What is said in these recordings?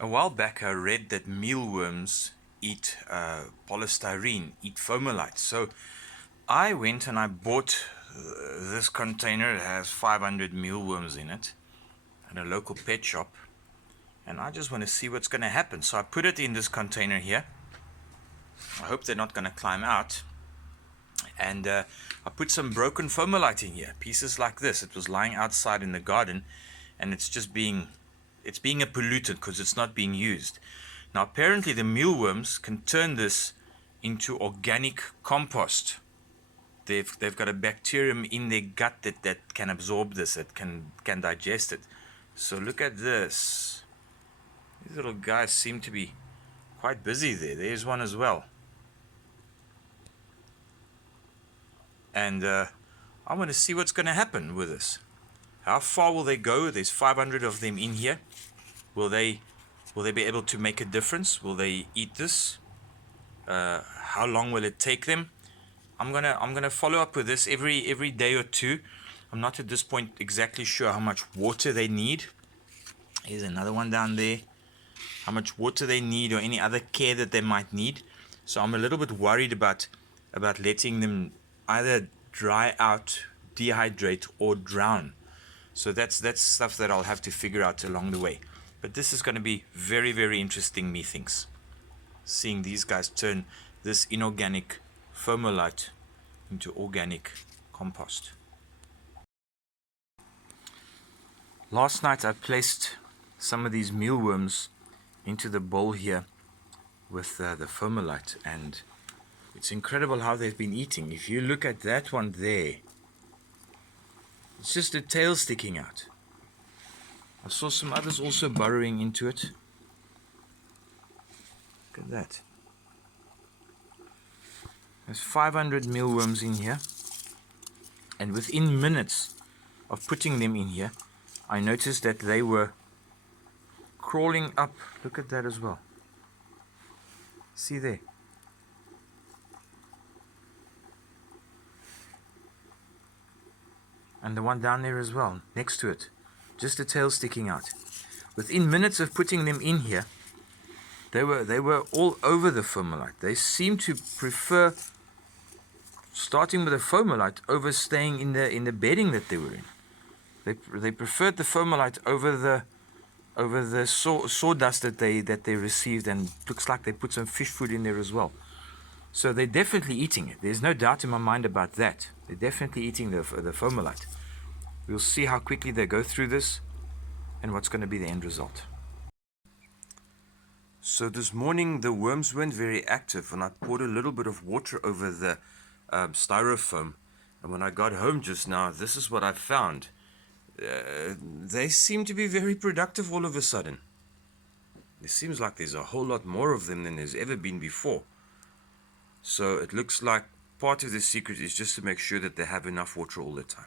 A while back I read that mealworms eat polystyrene, eat foamalite. So I went and I bought this container. It has 500 mealworms in it at a local pet shop. And I just want to see what's going to happen. So I put it in this container here. I hope they're not going to climb out. And I put some broken foamalite in here, pieces like this. It was lying outside in the garden, and it's being a pollutant because it's not being used. Now apparently the mealworms can turn this into organic compost. They've got a bacterium in their gut that can absorb this, that can digest it. So look at this. These little guys seem to be quite busy there. There's one as well. And I want to see what's going to happen with this. How far will they go? There's 500 of them in here. Will they be able to make a difference? Will they eat this? How long will it take them? I'm gonna follow up with this every day or two. I'm not at this point exactly sure how much water they need. Here's another one down there. How much water they need or any other care that they might need. So I'm a little bit worried about letting them either dry out, dehydrate, or drown. So that's stuff that I'll have to figure out along the way. But this is going to be very, very interesting, methinks. Seeing these guys turn this inorganic foamalite into organic compost. Last night I placed some of these mealworms into the bowl here with the foamalite, and it's incredible how they've been eating. If you look at that one there, it's just a tail sticking out. I saw some others also burrowing into it. Look at that. There's 500 mealworms in here, and within minutes of putting them in here, I noticed that they were crawling up. Look at that as well. See there. And the one down there as well, next to it. Just a tail sticking out. Within minutes of putting them in here, they were all over the foamalite. They seem to prefer starting with the foamalite over staying in the bedding that they were in. They preferred the foamalite over the sawdust that they received, and looks like they put some fish food in there as well. So they're definitely eating it. There's no doubt in my mind about that. They're definitely eating the foamalite. We'll see how quickly they go through this and what's going to be the end result. So this morning the worms weren't very active, and I poured a little bit of water over the styrofoam. And when I got home just now, this is what I found. They seem to be very productive all of a sudden. It seems like there's a whole lot more of them than there's ever been before. So it looks like part of the secret is just to make sure that they have enough water all the time.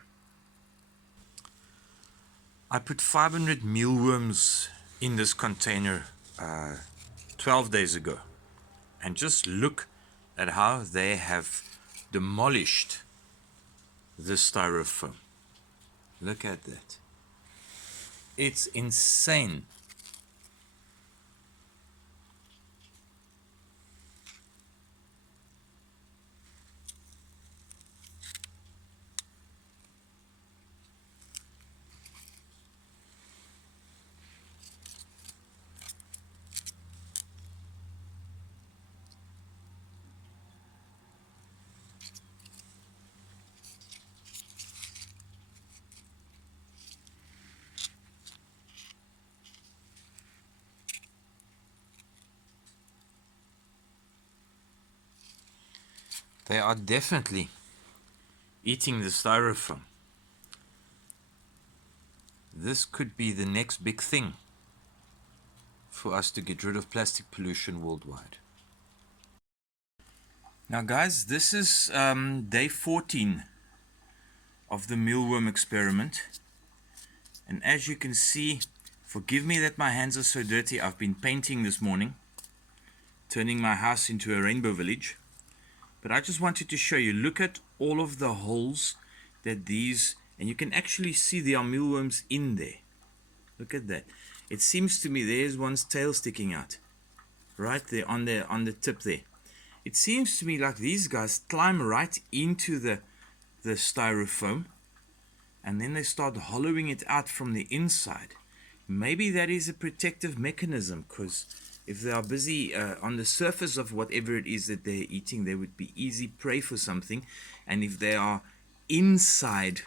I put 500 mealworms in this container 12 days ago. And just look at how they have demolished this styrofoam. Look at that. It's insane. They are definitely eating the styrofoam. This could be the next big thing for us to get rid of plastic pollution worldwide. Now guys, this is day 14 of the mealworm experiment. And as you can see, forgive me that my hands are so dirty. I've been painting this morning, turning my house into a rainbow village. But I just wanted to show you, look at all of the holes that these, and you can actually see there are mealworms in there. Look at that. It seems to me there's one's tail sticking out right there on the tip there. It seems to me like these guys climb right into the styrofoam, and then they start hollowing it out from the inside. Maybe that is a protective mechanism, because if they are busy on the surface of whatever it is that they're eating, they would be easy prey for something. And if they are inside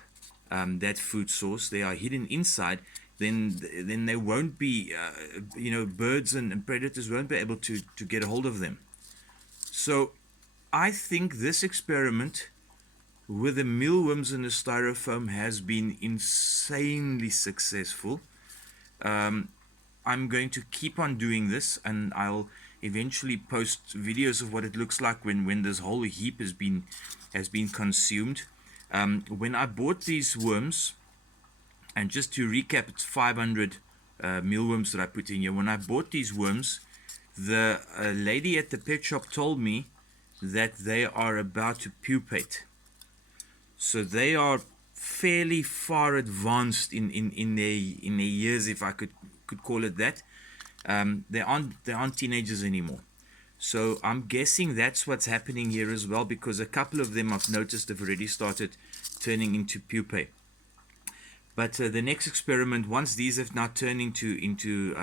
that food source, they are hidden inside, then they won't be, birds and predators won't be able to get a hold of them. So I think this experiment with the mealworms in the styrofoam has been insanely successful. I'm going to keep on doing this, and I'll eventually post videos of what it looks like when this whole heap has been consumed. When I bought these worms, and just to recap, it's 500 mealworms that I put in here. When I bought these worms, the lady at the pet shop told me that they are about to pupate. So they are fairly far advanced in their years, if I could call it that. They aren't teenagers anymore. So I'm guessing that's what's happening here as well, because a couple of them I've noticed have already started turning into pupae. But the next experiment, once these have now turned into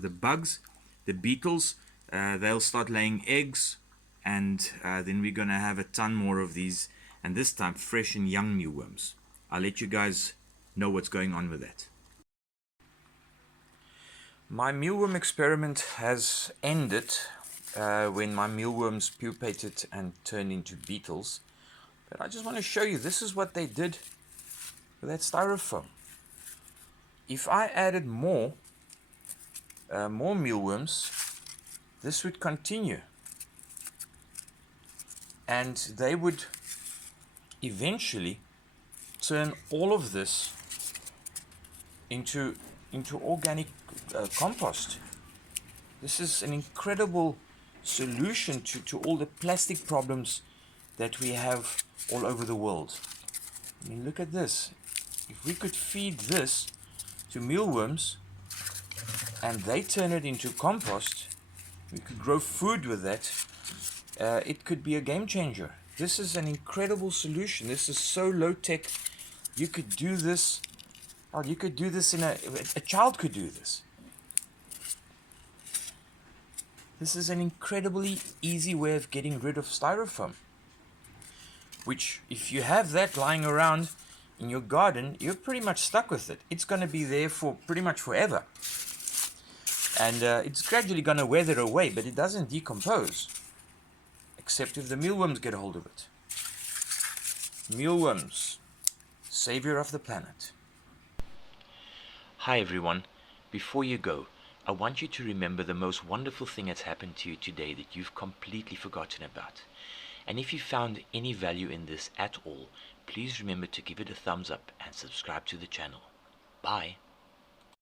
the bugs, the beetles, they'll start laying eggs, and then we're going to have a ton more of these, and this time fresh and young mealworms. I'll let you guys know what's going on with that. My mealworm experiment has ended when my mealworms pupated and turned into beetles. But I just want to show you, this is what they did with that styrofoam. If I added more mealworms, this would continue, and they would eventually turn all of this into organic compost. This is an incredible solution to all the plastic problems that we have all over the world. I mean, look at this. If we could feed this to mealworms and they turn it into compost, we could grow food with that. It could be a game changer. This is an incredible solution. This is so low tech. You could do this. Oh, you could do this a child could do this. This is an incredibly easy way of getting rid of styrofoam, which, if you have that lying around in your garden, you're pretty much stuck with it. It's going to be there for pretty much forever. And it's gradually going to weather away, but it doesn't decompose, except if the mealworms get a hold of it. Mealworms, savior of the planet. Hi everyone, before you go, I want you to remember the most wonderful thing that's happened to you today that you've completely forgotten about. And if you found any value in this at all, please remember to give it a thumbs up and subscribe to the channel. Bye.